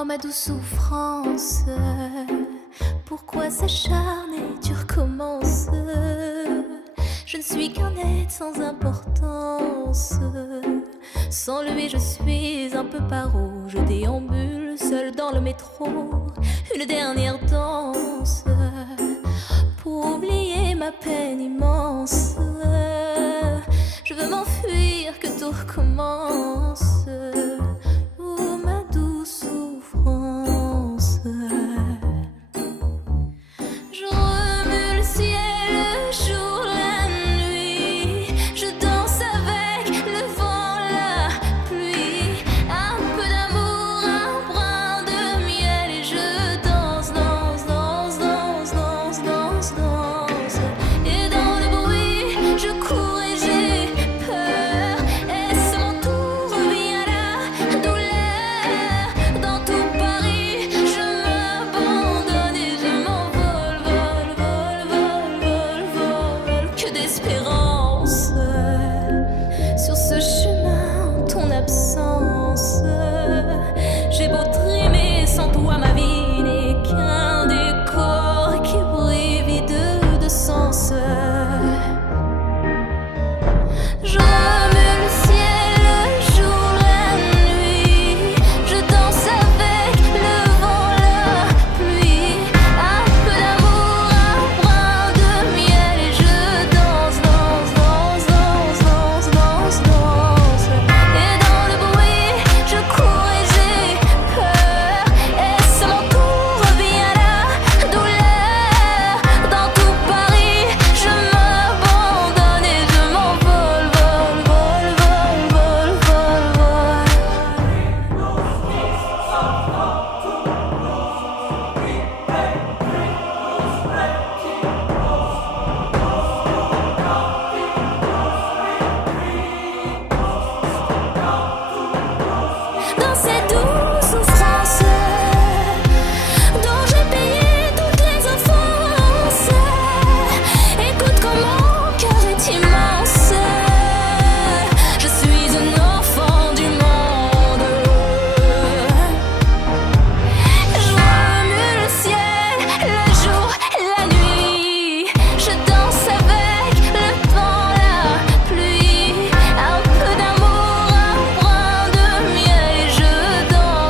Oh ma douce souffrance, pourquoi s'acharner, tu recommences? Je ne suis qu'un être sans importance. Sans lui je suis un peu paro. Je déambule seul dans le métro. Une dernière danse pour oublier ma peine immense. Je veux m'enfuir, que tout recommence. Oh ma douce souffrance. Je remue le ciel, le jour, la nuit. Je danse avec le vent, la pluie. Un peu d'amour, un brin de miel. Et je danse, danse, danse, danse, danse, danse, danse. Et dans le bruit, je cours et j'ai peur. Est-ce mon tour, revient la douleur. Dans tout Paris, je m'abandonne et je m'envole, vol, vol, vol, vol, vol. Que d'espérance sur ce chemin, en ton absence. J'ai beau trimer, sans toi ma vie n'est qu'un décor qui brille vide de sens. Je remue le ciel, le jour, la nuit. Je danse avec le vent, la pluie. Un peu d'amour, un brin de miel. Et je danse, danse, danse, danse, danse, danse, danse. Et dans le bruit, je cours et j'ai peur. Est-ce mon tour, revient la douleur. Dans tout Paris, je m'abandonne et je m'envole, vol, vol, vol, vol, vol, vol. Dans cette douce souffrance dont j'ai payé toutes les offenses. Écoute comme mon cœur est immense. Je suis un enfant du monde. Je remue le ciel, le jour, la nuit. Je danse avec le vent, la pluie. Un peu d'amour, un brin de miel. Et je danse,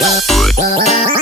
Bye.